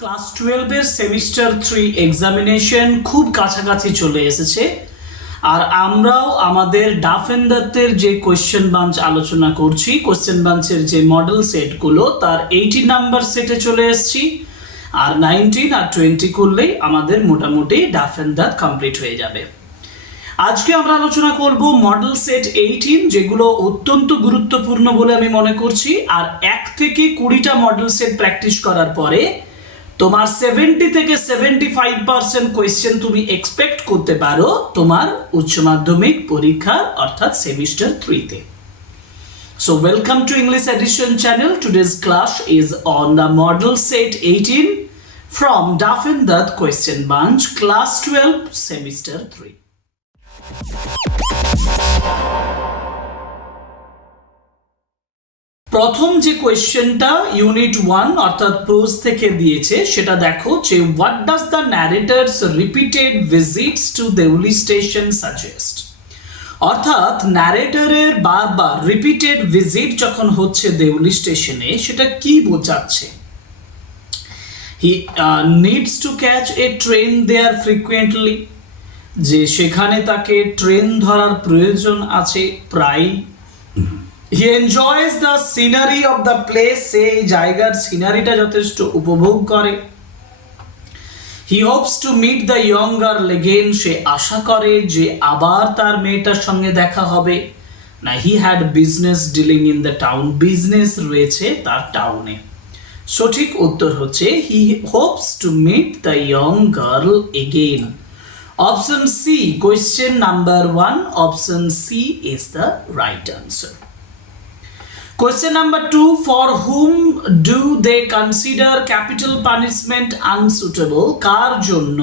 Class 12 এর semester 3 examination খুব কাছাকাছি চলে এসেছে আর আমরাও আমাদের ডাফ এন্ড দত্তের যে কোশ্চেন বাঞ্চ আলোচনা করছি কোশ্চেন বাঞ্চের যে মডেল সেটগুলো তার 80 নাম্বার সেটে চলে এসেছি আর 19 আর 20 করলেই আমাদের মোটামুটি ডাফ এন্ড দত্ত কমপ্লিট হয়ে যাবে। আজকে আমরা আলোচনা করব মডেল সেট 18 যেগুলো অত্যন্ত গুরুত্বপূর্ণ বলে আমি মনে করছি আর 1 থেকে 20টা মডেল সেট প্র্যাকটিস করার পরে তোমার 70 থেকে 75% কোয়েশ্চেন তুমি এক্সপেক্ট করতে পারো তোমার উচ্চ মাধ্যমিক পরীক্ষা অর্থাৎ সেমিস্টার 3 তে। So welcome to English Edition channel. Today's class is on the model set 18 from Duff and Dutt question bunch class 12 semester 3. প্রথম যে কোয়েশ্চেনটা ইউনিট 1 অর্থাৎ প্রোজ থেকে দিয়েছে সেটা দেখো যে what does the narrator's repeated visits to Deoli station suggest. অর্থাৎ ন্যারেটরের বারবার রিপিটেড ভিজিট যখন হচ্ছে দেউলি স্টেশনে সেটা কি বোঝাচ্ছে? He needs to catch a train there frequently, যে সেখানে তাকে ট্রেন ধরার প্রয়োজন আছে প্রায়। He enjoys the scenery of the place, সে এই জায়গার সিনারিটা যথেষ্ট উপভোগ করে। He hopes to meet the young girl again, সে আশা করে যে আবার তার মেয়েটার সঙ্গে দেখা হবে। না, he had business dealing in the town, business রয়েছে তার টাউনে। সঠিক উত্তর হচ্ছে he hopes to meet the young girl again. Option C, question number 1, option C is the right answer. Question number 2, for whom do they consider capital punishment unsuitable? কার জন্য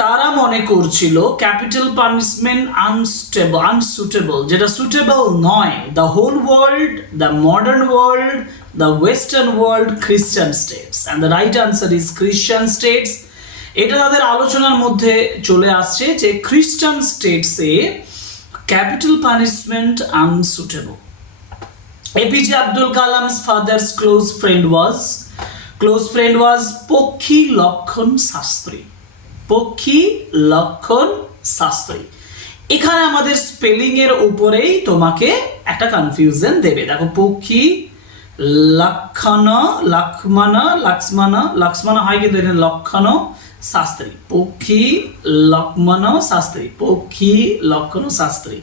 তারা মনে করছিল ক্যাপিটাল পানিশমেন্ট আনসুটেবল, যেটা suitable নয়। The whole world, the modern world, the western world, Christian states, and the right answer is Christian states. এটা তাদের আলোচনার মধ্যে চলে আসছে যে খ্রিস্টান স্টেটসে capital punishment unsuitable. APJ Abdul Kalam's father's close friend was পক্ষী লক্ষণ শাস্ত্রী। পক্ষী লক্ষণ শাস্ত্রী। এখানে আমাদের স্পেলিং এর উপরেই তোমাকে একটা কনফিউশন দেবে। দেখো পক্ষী লক্ষ্মণ হয় কিন্তু এটা লক্ষণ শাস্ত্রী, পক্ষী লক্ষ্মণ শাস্ত্রী, পক্ষী Lakshman Shastri,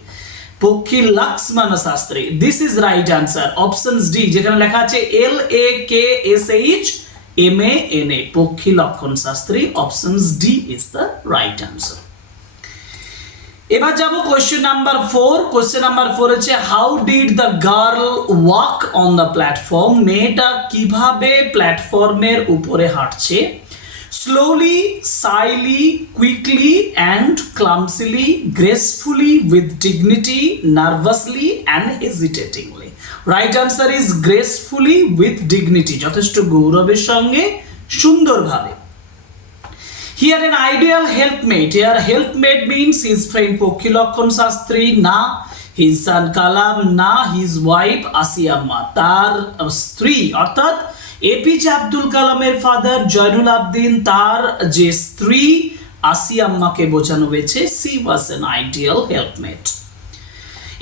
Pakshi Lakshman Shastri. This is right answer option D, যেখানে লেখা আছে LAKSHMANA, Pakshi Lakshman Shastri. Option D is the right answer. এবার যাব কোয়েশ্চেন নাম্বার 4। কোয়েশ্চেন নাম্বার 4 হচ্ছে how did the girl walk on the platform? মেয়েটা কিভাবে প্ল্যাটফর্মের উপরে হাঁটছে? Slowly, shyly, quickly and clumsily, gracefully, with dignity, nervously and hesitatingly. Right answer is gracefully with dignity, যথেষ্ট গৌরবের সঙ্গে সুন্দরভাবে। He had an ideal helpmate. Here helpmate means his friend পক্ষী লক্ষণ শাস্ত্রী না, his son কালাম না, his wife আসিয়াম্মা, তার স্ত্রী অর্থাৎ এপিজে আব্দুল কালামের ফাদার জয়নুল আবদিন তার যে স্ত্রী আসিয়াম্মাকে বোঝানো হয়েছে। she was an ideal helpmate.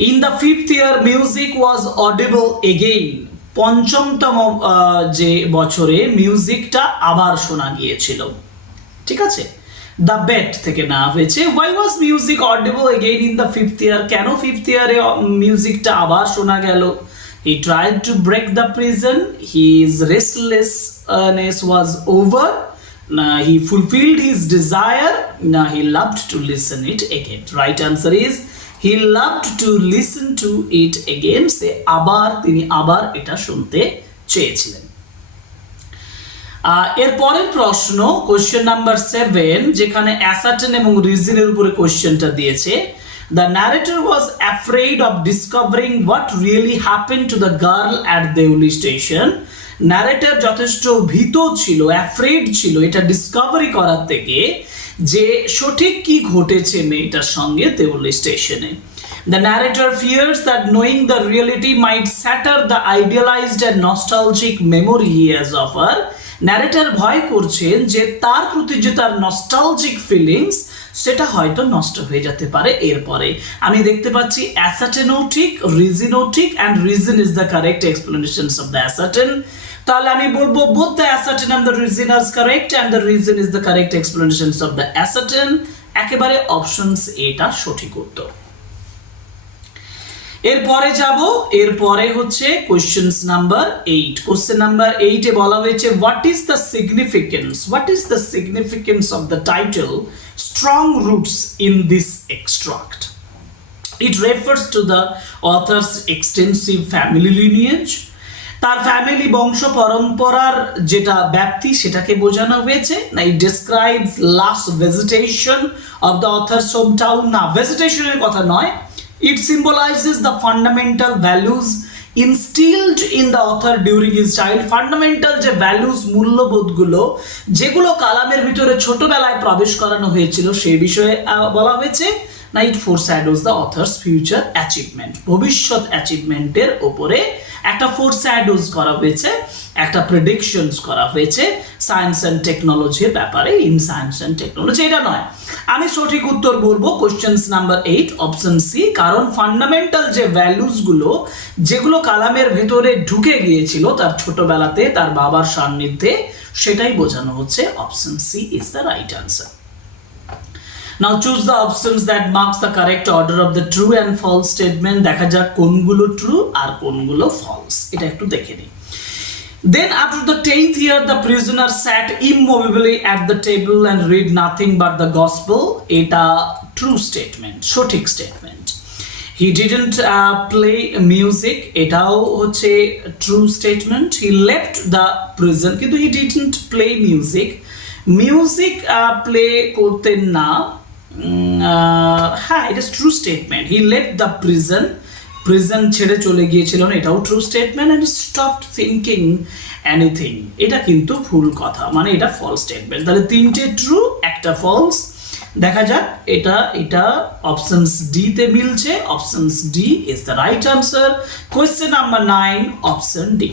In the 5th year music was audible again. পঞ্চমতম যে বছরে মিউজিকটা আবার শোনা গিয়েছিল। ঠিক আছে, দ্য বেট থেকে না হয়েছে। why was music audible again in the 5th year? কেন 5th ইয়ারে মিউজিকটা আবার শোনা গেল? He tried to break the prison. His restlessness was over. He fulfilled his desire. He loved to listen it again. Right answer is he loved to listen to it again. সে আবার তিনি আবার এটা শুনতে চেয়েছিলেন। এর পরের প্রশ্ন কোশ্চেন নাম্বার 7, যেখানে অ্যাসার্টেন এবং রিজনের উপরে কোশ্চেনটা দিয়েছে। The narrator was afraid of discovering what really happened to the girl at Deuli station. Narrator যথেষ্ট ভীত ছিল, অ্যাফ্রেড ছিল এটা ডিসকভারি করার থেকে যে সঠিক কি ঘটেছে মেয়েটার সঙ্গে দেউলি স্টেশনে। The narrator fears that knowing the reality might shatter the idealized and nostalgic memory he has of her narrator ভয় করছেন যে তার প্রতি যে তার নস্টালজিক ফিলিংস সেটা হয়তো নষ্ট হয়ে যেতে পারে এরপরে। আমি দেখতে পাচ্ছি অ্যাসার্টেনোটিক, রিজিনোটিক and reason is the correct explanations of the assertion. তাহলে আমি বলবো both the assertion and the reason are correct and the reason is the correct explanations of the assertion. একেবারে অপশনস এটা সঠিক উত্তর। এরপরে যাব, এরপরে হচ্ছে কোশ্চেন্স নাম্বার 8। কোশ্চেন নাম্বার 8 এ বলা হয়েছে what is the significance of the title strong roots in this extract? It refers to the authors extensive family lineage. তার ফ্যামিলি বংশ পরম্পরার যেটা ব্যাপ্তি সেটাকে বোঝানো হয়েছে, না it describes lush vegetation of the author's home town? না, ভেজিটেশনের কথা নয়। It symbolizes the fundamental values instilled in the author during his child. Fundamental যে ভ্যালুস, মূল্যবোধগুলো যেগুলো কালামের ভিতরে ছোটবেলায় প্রবেশ করানো হয়েছিল সেই বিষয়ে বলা হয়েছে। না, ইট ফোরশ্যাডোজ দ্য অথার্স ফিউচার অ্যাচিভমেন্ট। ভবিষ্যৎ অ্যাচিভমেন্টের ওপরে একটা ফোরশ্যাডোজ করা হয়েছে, একটা প্রেডিকশনস করা হয়েছে সায়েন্স অ্যান্ড টেকনোলজির ব্যাপারে। ইন সায়েন্স অ্যান্ড টেকনোলজি এটা নয়। আমি সঠিক উত্তর বলবো কোশ্চেন্স নাম্বার 8 অপশন সি, কারণ ফান্ডামেন্টাল যে ভ্যালুসগুলো যেগুলো কালামের ভেতরে ঢুকে গিয়েছিল তার ছোটবেলাতে তার বাবার সান্নিধ্যে, সেটাই বোঝানো হচ্ছে। Option C is the right answer. Now choose the options that marks the correct order of the true and false statement. দেখা যাক কোনগুলো ট্রু আর কোনগুলো ফলস, এটা একটু দেখে নিই। Then after the 10th year the prisoner sat immovably at the table and read nothing but the gospel. এটা true statement, সঠিক statement. He didn't play music. এটাও হচ্ছে true statement. He left the prison, কিন্তু he didn't play music. Music play করতেন না। হ্যাঁ, এটা true statement. He left the prison ছেড়ে চলে গিয়েছিলেন, এটাও true statement. And stopped thinking anything, এটা কিন্তু ভুল কথা, মানে এটা ফলস স্টেটমেন্ট। তাহলে তিনটে ট্রু, একটা ফলস। দেখা যাক এটা অপশনস ডি তে মিলছে। Options D is the right answer. Question number 9 option D.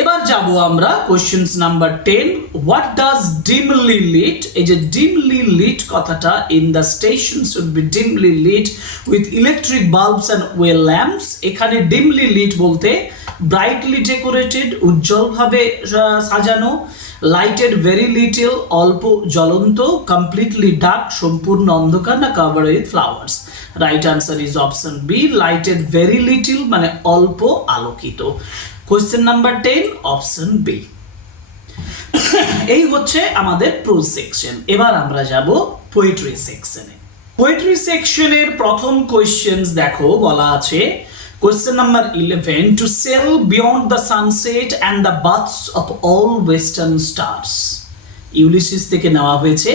এবার যাব আমরা questions number 10। What does dimly lit? এই যে ডিমলি লিট কথাটা, in the station should be dimly lit with electric bulbs and well lamps. এখানে dimly lit বলতে brightly decorated, উজ্জ্বলভাবে সাজানো, lighted very little অল্প জ্বলন্ত, কমপ্লিটলি ডার্ক সম্পূর্ণ অন্ধকার, না cover with flowers? Right answer is option B, lighted very little মানে অল্প আলোকিত। Question number 10 option B. এই হচ্ছে আমাদের প্রোজ সেকশন। এবার আমরা যাব পোয়েট্রি সেকশনে। পোয়েট্রি সেকশনের প্রথম কোয়েশ্চেন্স দেখো, বলা আছে question number 11, to sail beyond the sunset and the baths of all western stars. Ulysses থেকে নেওয়া হয়েছে।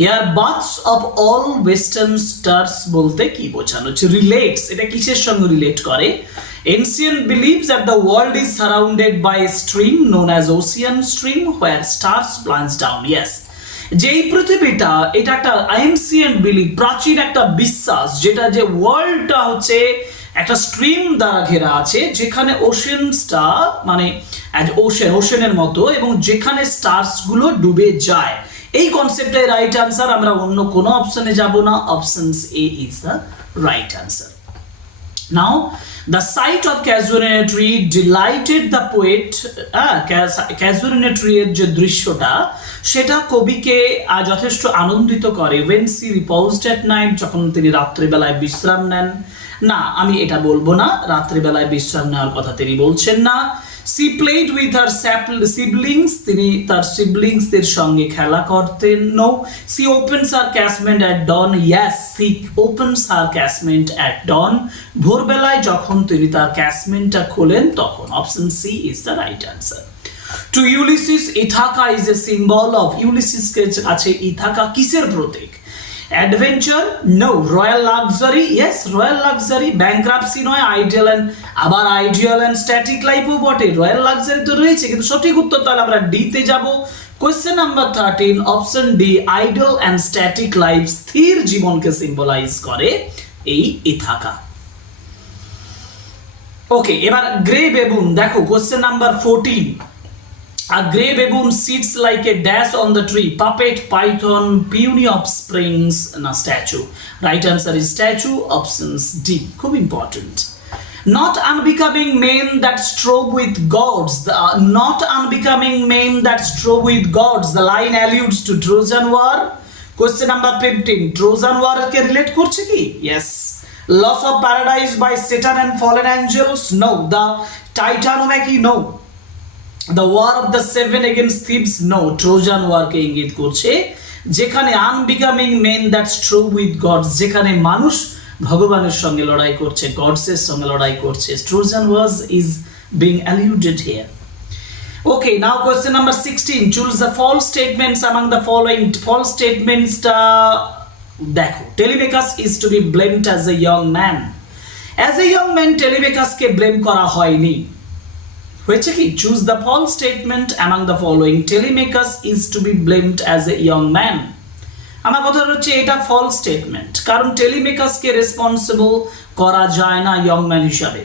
Here baths of all western stars বলতে কি বোঝানো হচ্ছে? রিলেটস, এটা কিসের সঙ্গে রিলেট করে? Ancient believes that the world is surrounded by a stream known as ocean stream where stars plunge down. Yes, যেই পৃথিবীটা, এটা একটা ancient belief, প্রাচীন একটা বিশ্বাস, যেটা যে ওয়ার্ল্ডটা হচ্ছে একটা স্ট্রিম দ্বারা ঘেরা আছে, যেখানে ওশেনসটা মানে ওশেনের মতো, এবং যেখানে স্টার্স গুলো ডুবে যায়। এই কনসেপ্টে রাইট আনসার। আমরা অন্য কোনো অপশনে যাব না। Options A is the right answer. Now the sight of casuarina tree delighted the poet. casuarina tree এর যে দৃশ্যটা, সেটা কবিকে যথেষ্ট আনন্দিত করে। when she reposed at night, যখন তিনি রাত্রিবেলায় বিশ্রাম নেন। না, আমি এটা বলবো না, রাত্রিবেলায় বিশ্রাম নেওয়ার কথা তিনি বলছেন না। she played with her siblings, তিনি তার সিবলিংসদের সঙ্গে খেলা করতেন। no, she opens her casement at dawn. yes, she opens her casement at dawn, ভোরবেলায় যখন তিনি তার ক্যাসমেন্টটা খোলেন তখন। Option C is the right answer. To Ulysses, Ithaca is a symbol of, ইউলিসিসকে আছে ইথাকা কিসের প্রতীক? Adventure? No. Royal luxury? Yes, royal luxury. Bankruptcy নয়, আইডিয়াল অ্যান্ড, আবার আইডিয়াল অ্যান্ড স্ট্যাটিক লাইফও বটে। রয়্যাল লাক্সারি তো রয়েছে, কিন্তু সঠিক উত্তর তাহলে আমরা ডি তে যাব। Question number 13 option D, idol and static life, স্থির জীবনকে সিম্বলাইজ করে এই ইথাকা। ওকে, এবার গ্রে বেবুন দেখো, question number 14। A grey baboon sits like a dash on the tree. Puppet, python, puny offsprings, na statue. Right answer is statue, options D. খুব important. Not unbecoming men that strove with gods. Not unbecoming men that strove with gods. The line alludes to Trojan War. Question number 15. Trojan War ke relate korche ki? Yes. Loss of paradise by Satan and fallen angels? No. The Titanomachy? No. The war of the seven against Thebes? No. Trojan War ke ingit korche যেখানে unbecoming men that strove with gods, যেখানে মানুষ ভগবানের সঙ্গে লড়াই করছে, গডসের সঙ্গে লড়াই করছে। Trojan Wars is being alluded here. Okay, now question number 16. Choose the false statements among the following. False statements দেখো, Telemachus is to be blamed as a young man. As a young man, Telemachus K blame করা হয়নি। হয়েছে কি? Choose the false statement among the following. Telemachus is to be blamed as a young man. আমার কথা হচ্ছে এটা false statement, কারণ টেলিমেকাসকে responsible করা যায় না ইয়ং ম্যান হিসাবে।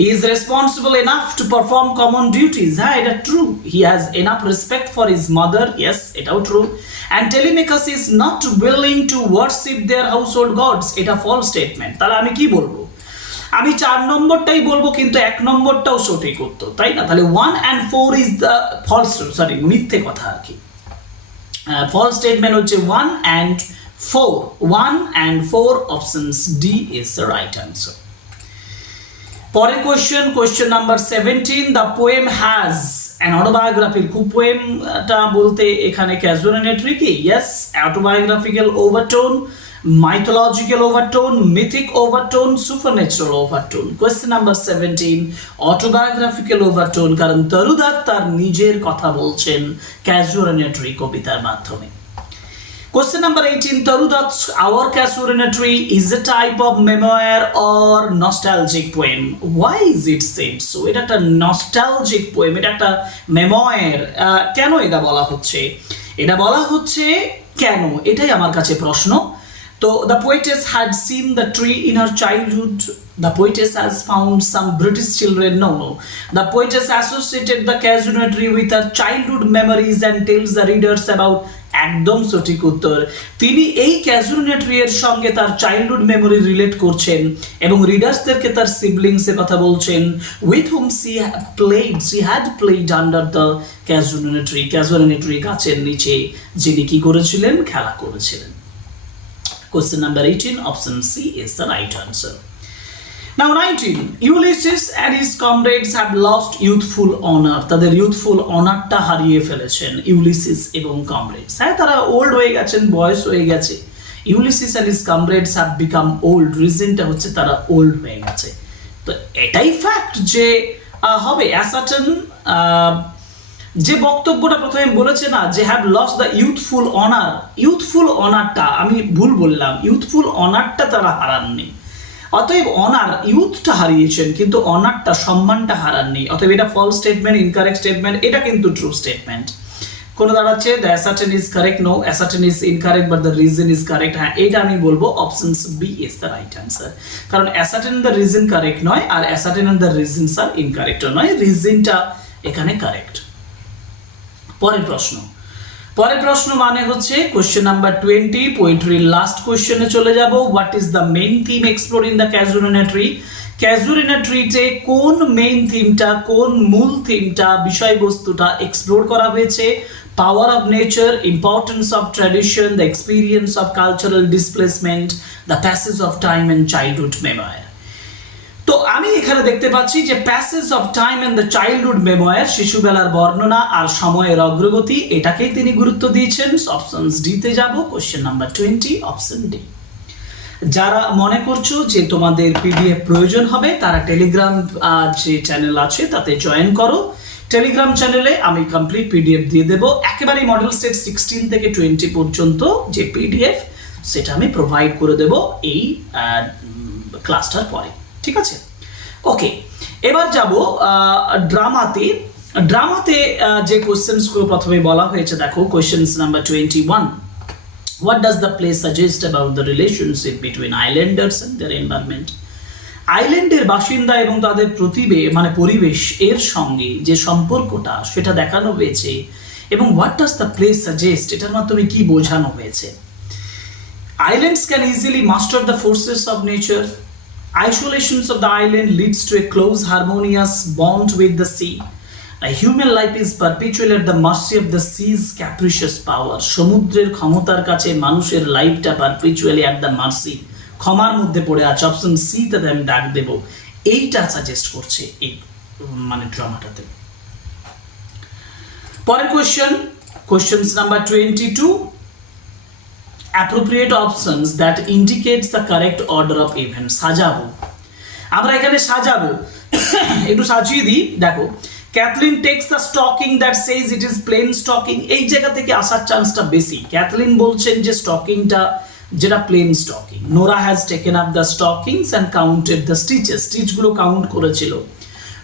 He is responsible enough to perform common duties. হ্যাঁ, এটা true. He has enough respect for his mother. Yes, এটাও true. And Telemachus is not willing to worship their household gods. এটা false statement. তাহলে আমি কি বলবো? আমি 4 নম্বরটাই বলবো, কিন্তু 1 নম্বরটাও সঠিক উত্তর, তাই না? তাহলে 1 and 4 ইজ দ্য ফলস, মিথ্যে কথা আর কি। False statement হচ্ছে 1 and 4. 1 and 4, options D is the right answer. পরের question number 17. The poem has an autobiography. খুব পোয়েমটা বলতে এখানে casual কি? Yes, autobiographical overtone, mythological overtone, mythic overtone, supernatural overtone. Question number 17. Autobiographical overtone, কারণ তরুদাত তার নিজের কথা বলছেন casual কবিতার মাধ্যমে। Question number 18. Tarudat's Our Casual is a type of memoir or nostalgic poem. Why is it said so? এটা একটা nostalgic poem, এটা একটা memoir. কেন এটা বলা হচ্ছে? এটা বলা হচ্ছে কেন? এটাই আমার কাছে প্রশ্ন। So the poetess had seen the tree in her childhood. The poetess has found some British children. No. The poetess associated the casual tree with her childhood memories and tells the readers about একদম সঠিক উত্তর। তিনি এই casual tree এর সঙ্গে তার childhood memory relate করছেন এবং রিডার্সদেরকে তার সিবলিংস এর কথা বলছেন। With hmm she had played under the casual tree গাছের নিচে যিনি কি করেছিলেন? খেলা করেছিলেন। Question number 18, option C is the right answer. Now 19. Ulysses and his comrades have lost youthful honor. তাদের youthful honorটা হারিয়ে ফেলেছেন ইউলিসিস এবং কমরেডস। হ্যাঁ, তারা ওল্ড হয়ে গেছেন, বয়স হয়ে গেছে। Ulysses and his comrades have become old. রিজনটা হচ্ছে তারা ওল্ড হয়ে গেছে। তো এটাই ফ্যাক্ট যে হবে অ্যাসার্টেন যে বক্তব্যটা প্রথমে বলেছে না, যে have lost the youthful honour. Youthful অনারটা আমি ভুল বললাম, ইউথফুল অনারটা তারা হারাননি। অতএব অনার, ইউথটা হারিয়েছেন কিন্তু অনারটা, সম্মানটা হারাননি। অতএব এটা ফলস স্টেটমেন্ট, ইনকারেক্ট স্টেটমেন্ট। এটা কিন্তু ট্রু স্টেটমেন্ট। কোন দাঁড়াচ্ছে the assertion is correct? No, assertion is incorrect but the reason is correct. হ্যাঁ, এটা আমি বলবো options B is the right answer. কারণ অ্যাসার্টেন দ্য রিজন কারেক্ট নয়, আর assertion and the reasons are incorrect নয়, রিজনটা এখানে কারেক্ট। পরের প্রশ্ন মানে হচ্ছে কোশ্চেন নাম্বার 20, পোয়েট্রির লাস্ট কোশ্চেনে চলে যাব। What is the main theme explore in the casual ট্রিতে কোন মেইন থিমটা, কোন মূল থিমটা, বিষয়বস্তুটা এক্সপ্লোর করা হয়েছে? Power of nature, importance of tradition, the experience of cultural displacement, the passage of time and childhood memoir. তো আমি এখানে দেখতে পাচ্ছি যে passage of time and the childhood memoir, শিশুবেলার বর্ণনা আর সময়ের অগ্রগতি, এটাকেই তিনি গুরুত্ব দিয়েছেন। অপশনস ডিতে যাব। Question number 20, option D. যারা মনে করছো যে তোমাদের পিডিএফ প্রয়োজন হবে, তারা টেলিগ্রাম যে চ্যানেল আছে তাতে জয়েন করো। টেলিগ্রাম চ্যানেলে আমি কমপ্লিট পিডিএফ দিয়ে দেবো, একেবারে মডেল সেট 16 থেকে 20 পর্যন্ত যে পিডিএফ, সেটা আমি প্রোভাইড করে দেব এই ক্লাসটার পরে। ঠিক আছে, ওকে। এবার যাব ড্রামাতে যে কোশ্চেন্সগুলো প্রথমে বলা হয়েছে। দেখো questions number 21. What does the play suggest about the relationship between islanders and their environment? আইল্যান্ডের বাসিন্দা এবং তাদের পরিবেশ এর সঙ্গে যে সম্পর্কটা সেটা দেখানো হয়েছে এবং what does the place suggest এটার মাধ্যমে কি বোঝানো হয়েছে। Islands can easily master the forces of nature. Isolations of the island leads to a close harmonious bond with the sea. A human life is perpetually at the mercy of the sea's capricious power. সমুদ্রের ক্ষমতার কাছে মানুষের লাইফটা পারপিচুয়ালি at the mercy, ক্ষমার মধ্যে পড়ে আছে। Option C তাতে আমি ডাক দেব, এইটা সাজেস্ট করছে এই ড্রামাটাতে। পরের questions number 22, appropriate options that indicates the correct order of events. সাজাবো, আমরা এখানে সাজাবো, একটু সাজিয়ে দিই। দেখো, Kathleen takes the stocking that says it is plain stocking, এই জায়গা থেকে আসার চান্সটা বেশি। ক্যাথলিন বলছেন যে স্টকিংটা যেটা plain stocking. Nora has taken up the stockings and counted the stitches, স্টিচগুলো কাউন্ট করেছিল।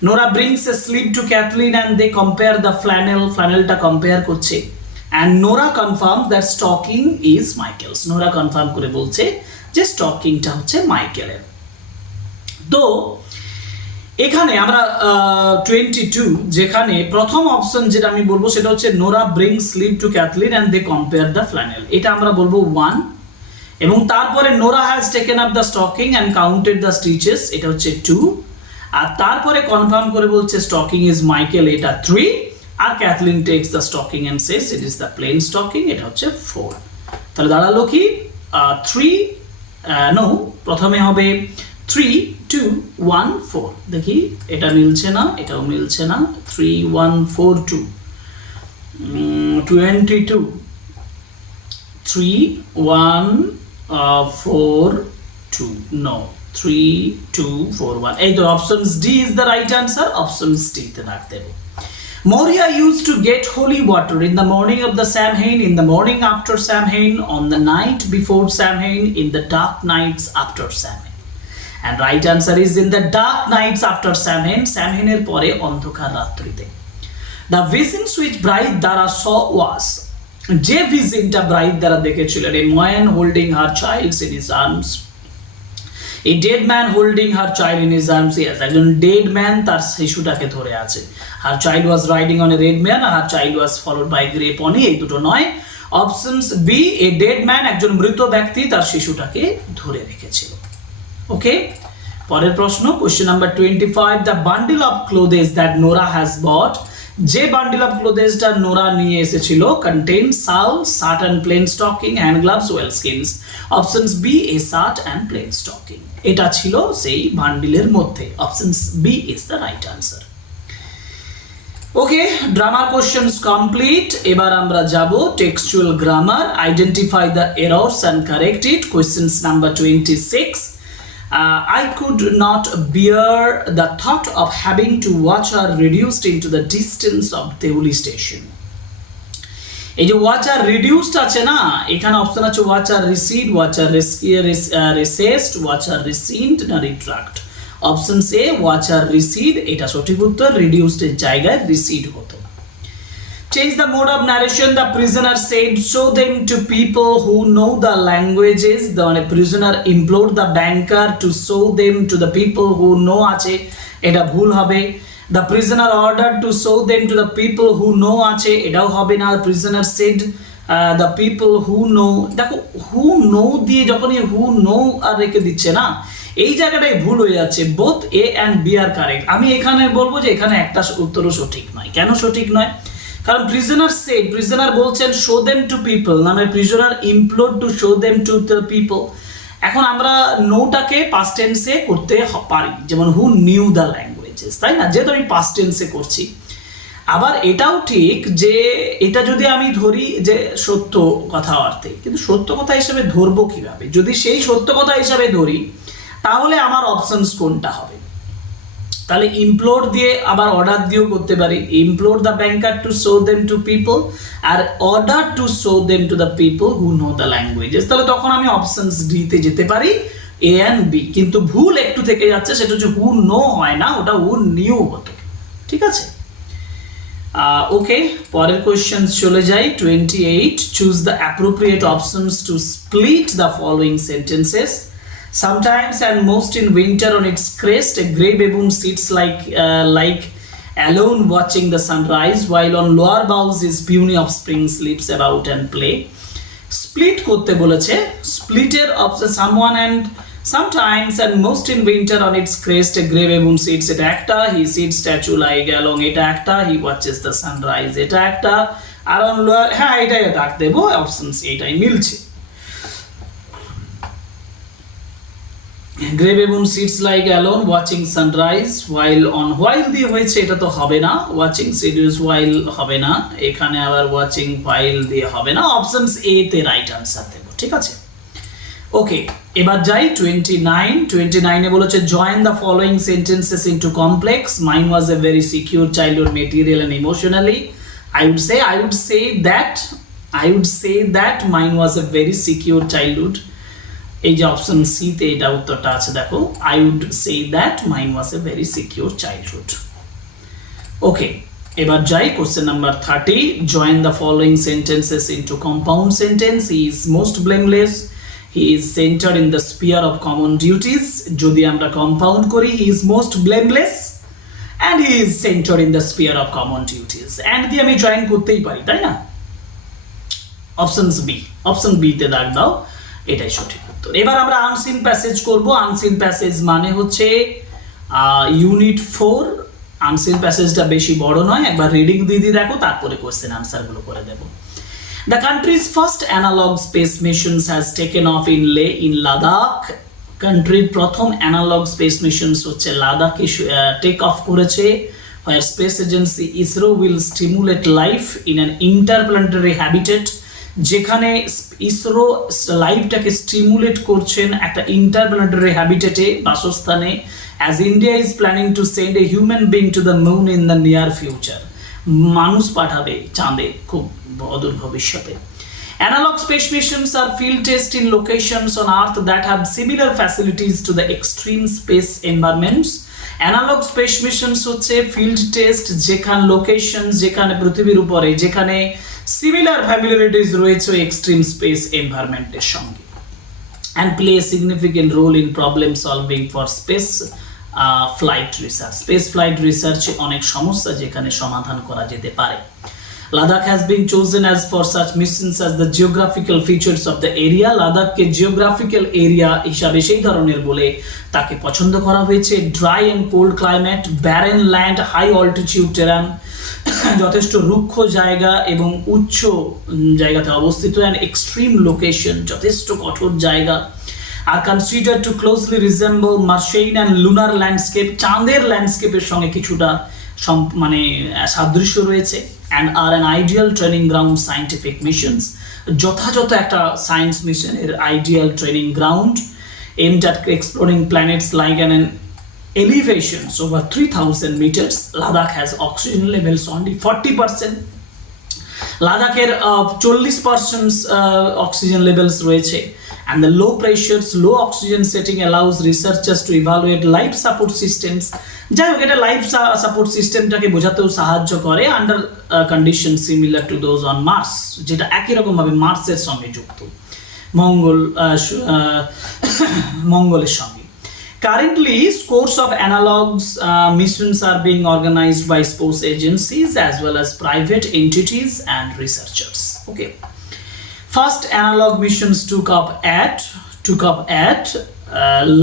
Nora brings a slip to Kathleen and they compare the ফ্ল্যানেলটা কম্পেয়ার করছে। And Nora confirms that stocking is Michael's. Nora confirm করে বলছে যে স্টকিংটা হচ্ছে মাইকেলের। তো এখানে আমরা 22 যেখানে প্রথম অপশন যেটা আমি বলবো সেটা হচ্ছে Nora bring slip to Kathleen and they compare the flannel, এটা আমরা বলবো 1। এবং তারপরে Nora has taken up the stocking and counted the stitches, এটা হচ্ছে 2। আর তারপরে কনফার্ম করে বলছে স্টকিং ইজ মাইকেল, এটা 3। আর Cathleen takes the stocking and says it is the plain stocking, এটা হচ্ছে 4। তাহলে দাঁড়ালো কি 3 নো, প্রথমে হবে 3 2 1 4। দেখি এটা মিলছে না, এটাও মিলছে না। 3 1 4 2 22 3 1 4 2 নো 3 2 4 1। এই তো options D is the right answer, options D তে রাখতে হবে। Moria used to get holy water in the morning of the Samhain, in the morning after Samhain, on the night before Samhain, in the dark nights after Samhain. And right answer is in the dark nights after Samhain, Samhain এর পরে অন্ধকার রাত্রিতে। The visions which bride দ্বারা saw was, যে ভিশনটা bride দ্বারা দেখেছিলেন, a man holding her child in his arms, a dead man holding her child in his arms. Yes, একজন dead man তার শিশুটাকে ধরে আছে। Her child was riding on a red mare, her child was followed by a grey pony, এই দুটো নয়। Options B, a dead man একজন মৃত ব্যক্তি তার শিশুটাকে ধরে রেখেছিল। ওকে, পরের প্রশ্ন, question number 25, the bundle of clothes that Nora has bought, যে বান্ডিল অফ ক্লোথেসটা নোরা নিয়ে এসেছিল, contain shawl, shirt and plain stocking, hand gloves, well skins. Options B, a shirt and plain stocking, এটা ছিল সেই বান্ডিলের মধ্যে। Options B is the right answer. Okay, ড্রামার কোশ্চেন্স কমপ্লিট। এবার আমরা যাব textual grammar. Identify the errors and correct it. Questions number 26, I could not bear the thought of having to watch her reduced into the distance of Deuli station. এই যে watch her reduced আছে না, এখানে option আছে watch her recede, watch her recessed, watch her recede না retract। Option A watch her recede, এটা সঠিক উত্তর। reduced এর জায়গায় recede হতো। Change the mode of narration. The prisoner said, show them to people who know the languages. The prisoner implored the banker to show them to the people who know আছে, এটা ভুল হবে। The prisoner ordered to show them to the people who know আছে, এটাও হবে না। Prisoner said the people who know, দেখো who know দিয়ে যখনই who know আর রেখে দিচ্ছে না, এই জায়গাটাই ভুল হয়ে যাচ্ছে। Both A and B are correct. আমি এখানে বলবো যে এখানে একটা উত্তরও সঠিক নয়। কেন সঠিক নয়? কারণ প্রিজনার সেড, প্রিজনার বলছেন শো দেম টু পিপল, মানে prisoner implored to show them to the people. এখন আমরা নোটাকে পাস্ট টেন্সে করতে পারি, যেমন হু নিউ দ্য ল্যাঙ্গুয়েজেস, তাই না? যেহেতু আমি পাস্ট টেন্সে করছি। আবার এটাও ঠিক যে এটা যদি আমি ধরি যে সত্য কথা অর্থে, কিন্তু সত্য কথা হিসাবে ধরবো কিভাবে? যদি সেই সত্য কথা হিসাবে ধরি তাহলে আমার অপশনস কোনটা হবে? তাহলে ইমপ্লোর দিয়ে আবার অর্ডার দিয়েও করতে পারি। Implore the banker to show them to people, আর order to show them to the people who know the languages. তাহলে তখন আমি অপশনস ডিতে যেতে পারি, এ অ্যান্ড বি। কিন্তু ভুল একটু থেকে যাচ্ছে, সেটা হচ্ছে হু নো হয় না, ওটা হু নিউ হতো। ঠিক আছে, ওকে। পরের কোয়েশ্চেন চলে যাই। 28, choose the appropriate options two split the following sentences. Sometimes and most in winter on its crest, a grey baboon sits like alone watching the sunrise, while on lower boughs his puny offspring sleeps about and play. Split করতে বলেছে, splitter of someone and sometimes and most in winter on its crest a grey baboon sits, এটা একটা, he sits statue like along, এটা একটা, he watches the sunrise, এটা একটা, আর on lower, হ্যাঁ এটাই দাগ দেবো, অপশন সি এটাই মিলছে। Grey baboon sits like alone watching sunrise while on, while দিয়ে হয়েছে, এটা তো হবে না, watching series while হবে না, এখানে আবার watching while দিয়ে হবে না, অপশনস এ তে রাইট আনসার দেব, ঠিক আছে। ওকে, এবার যাই 29 এ বলেছে join the following sentences into complex. Mine was a very secure childhood material and emotionally. I would say that mine was a very secure childhood. এই যে অপশন সি তে এটা উত্তরটা আছে দেখো, I would say that mine was a very secure childhood. ওকে, এবার যাই question number 30, join the following sentences into compound sentence. He is most blameless, he is centered in the sphere of common duties. যদি আমরা compound করি, he is most blameless and he is centered in the sphere of common duties, and দিয়ে আমি join করতেই পারি, তাই না? Option B তে দাগ দাও, এটাই সঠিক উত্তর। এবার আমরা আনসিন প্যাসেজ করব। আনসিন প্যাসেজ মানে হচ্ছে ইউনিট 4। আনসিন প্যাসেজটা বেশি বড় নয়, একবার রিডিং দিয়ে দেখো, তারপরে কোশ্চেন আনসার গুলো করে দেব। The country's first analog space missions has taken off in Ladakh. কান্ট্রির প্রথম অ্যানালগ স্পেস মিশনস হচ্ছে লাদাখে টেক অফ করেছে, where space agency ISRO will stimulate life in an interplanetary habitat, যেখানে ইসরো লাইফটাকে স্টিমুলেট করছেন একটা interplanetary হ্যাবিটেটে, বাসস্থানে, as India is planning to send a human being to the moon in the near future. মানুষ পাঠাবে চাঁদে খুব অদূর ভবিষ্যতে। Analog space missions are field tests in locations on Earth that have similar facilities to the extreme space environments. Analog space missions হচ্ছে field test যেখানে locations, যেখানে পৃথিবীর উপরে যেখানে সিমিলার ফ্যামিলিয়ারিটিস রয়েছে এক্সট্রিম স্পেস এনভায়রনমেন্টের সঙ্গে, and play a significant role in problem solving for space flight research. Space flight research অনেক সমস্যা যেখানে সমাধান করা যেতে পারে। Ladakh has been chosen as for such missions as the geographical features of the area. লাদাখকে geographical area হিসাবে সেই ধরনের বলে তাকে পছন্দ করা হয়েছে। Dry and cold climate, barren land, high altitude terrain, যথেষ্ট রুক্ষ জায়গা এবং উচ্চ জায়গাতে অবস্থিত, অ্যান্ড এক্সট্রিম লোকেশন, যথেষ্ট কঠোর জায়গা, আর consider to closely resemble Martian and lunar landscape, চাঁদের ল্যান্ডস্কেপের সঙ্গে কিছুটা মানে সাদৃশ্য রয়েছে, and are an ideal training ground scientific missions, যথাযথ একটা সায়েন্স মিশনের ideal training ground, aimed at exploring planets like an elevations over 3000 meters. Ladakh has oxygen levels only 40%. লাদাখের 40% অক্সিজেন লেভেলস রয়েছে, and the low pressures, low oxygen setting allows researchers to evaluate life support systems. যাই হোক, এটা life support সিস্টেমটাকে বোঝাতেও সাহায্য করে, under condition similar to those on Mars, যেটা একই রকমভাবে মার্সের সঙ্গে যুক্ত, মঙ্গলের সঙ্গে। Currently, scores of analogs missions are being organized by space agencies as well as private entities and researchers. Okay. First analog missions took up at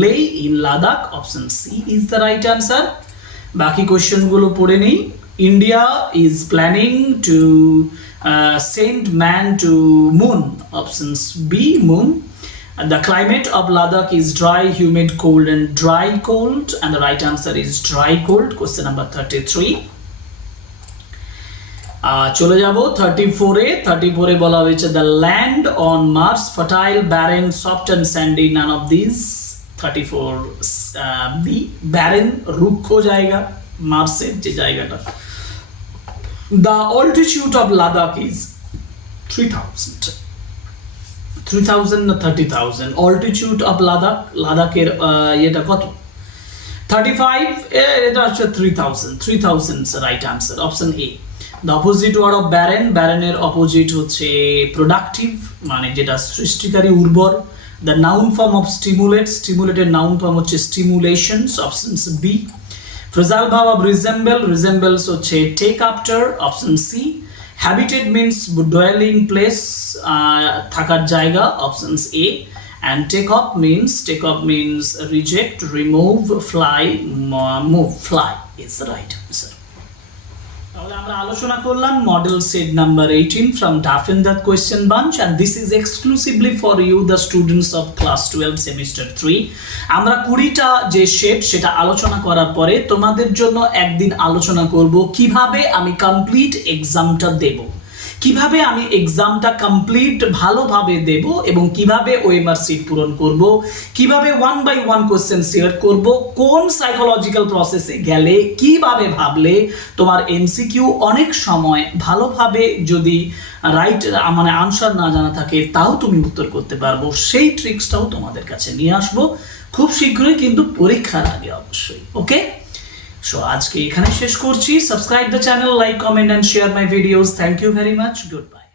Leh in Ladakh. Option C is the right answer. বাকি question গুলো পড়ে নেই। India is planning to send man to moon. Options B, moon. The climate of Ladakh is dry, humid, cold, and dry cold, and the right answer is dry cold. Question number 33. চলে যাব 34 এ বলা হয়েছে the land on Mars fertile, barren, soft and sandy, none of these. 34 B, barren, রুক্ষ জায়গা, মার্সের যে জায়গাটা। The altitude of Ladakh is 3000 না 30,000? altitude of Ladakh, লাদাখের এটা কত? 35, এটা হচ্ছে 3000 right answer, option A. The opposite word of barren, barren এর অপোজিট হচ্ছে productive, মানে যেটা সৃষ্টিকারী, উর্বর, The noun form of stimulate, stimulated noun form হচ্ছে stimulations, options B. Phrasal verb of resemble, resembles হচ্ছে take after, option C. Habitat means dwelling place, থাকার জায়গা, options A. And take off means reject, remove, fly, move, fly is the right answer. তাহলে আমরা আলোচনা করলাম model set number 18 from Duff and Dutt question bunch, and this is exclusively for you the students of class 12 semester 3. আমরা 20টা যে set সেটা আলোচনা করার পরে তোমাদের জন্য একদিন আলোচনা করব কিভাবে আমি কমপ্লিট এক্সামটা দেব, কিভাবে আমি এক্সামটা কমপ্লিট ভালোভাবে দেব এবং কিভাবে ওএমআর সিট পূরণ করব, কিভাবে 1 by 1 কোশ্চেন সিলেক্ট করব, কোন সাইকোলজিক্যাল প্রসেসে গেলে কিভাবে ভাবলে তোমার এমসিকিউ অনেক সময় ভালোভাবে যদি রাইট মানে আনসার না জানা থাকে তাও তুমি উত্তর করতে পারবো, সেই ট্রিক্সটাও তোমাদের কাছে নিয়ে আসবো খুব শীঘ্রই, কিন্তু পরীক্ষার আগে অবশ্যই। ওকে, সো আজকে এখানে শেষ করছি। Subscribe the channel, like, comment and share my videos. Thank you very much, good bye.